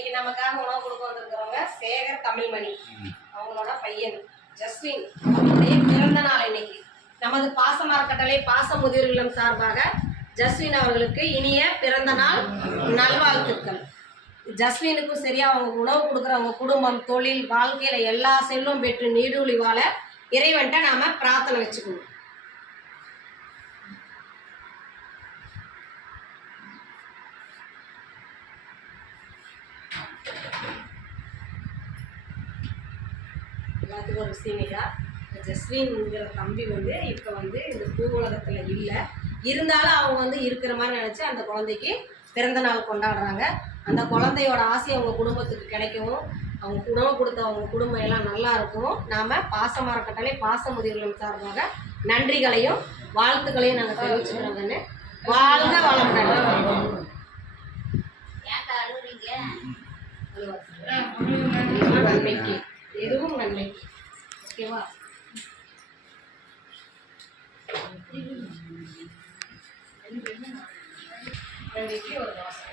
இன்னைக்கு நமக்காக உணவு கொடுக்க வந்திருக்கிறவங்க சேகர் தமிழ்மணி, அவங்களோட பையன் ஜஸ்வின், அவங்களுடைய பிறந்த நாள் இன்னைக்கு. நமது பாசம் அறக்கட்டளை பாச முதியோர் இல்லம் சார்பாக ஜஸ்வின் அவர்களுக்கு இனிய பிறந்த நாள் நல்வாழ்த்துக்கள். ஜஸ்வினுக்கும் சரியா அவங்க உணவு கொடுக்குறவங்க குடும்பம், தொழில், வாழ்க்கையில எல்லா செல்வம் பெற்று நீடூழி வாழ இறைவன்ட்ட நாம பிரார்த்தனை வச்சுக்கணும். எல்லாத்துக்கும் ஒரு விஷயமையா, ஜஸ்வின்ங்கிற தம்பி இப்போ இந்த பூ உலகத்தில் இல்லை, இருந்தாலும் அவங்க இருக்கிற மாதிரி நினச்சி அந்த குழந்தைக்கு பிறந்த நாள் கொண்டாடுறாங்க. அந்த குழந்தையோட ஆசை அவங்க குடும்பத்துக்கு கிடைக்கவும், அவங்க உணவு கொடுத்த அவங்க குடும்பம் எல்லாம் நல்லா இருக்கவும் நாம் பாசம் அறக்கட்டளை பாச முதியோர்கள் சார்பாக நன்றிகளையும் வாழ்த்துக்களையும் நாங்கள் தெரிவிச்சுக்கிறோங்கன்னு. வாழ்க வளமுடன். நன்மைக்கு எதுவும் நன்மைக்கு. ஓகேவா? நன்மைக்கு ஒரு தோசை.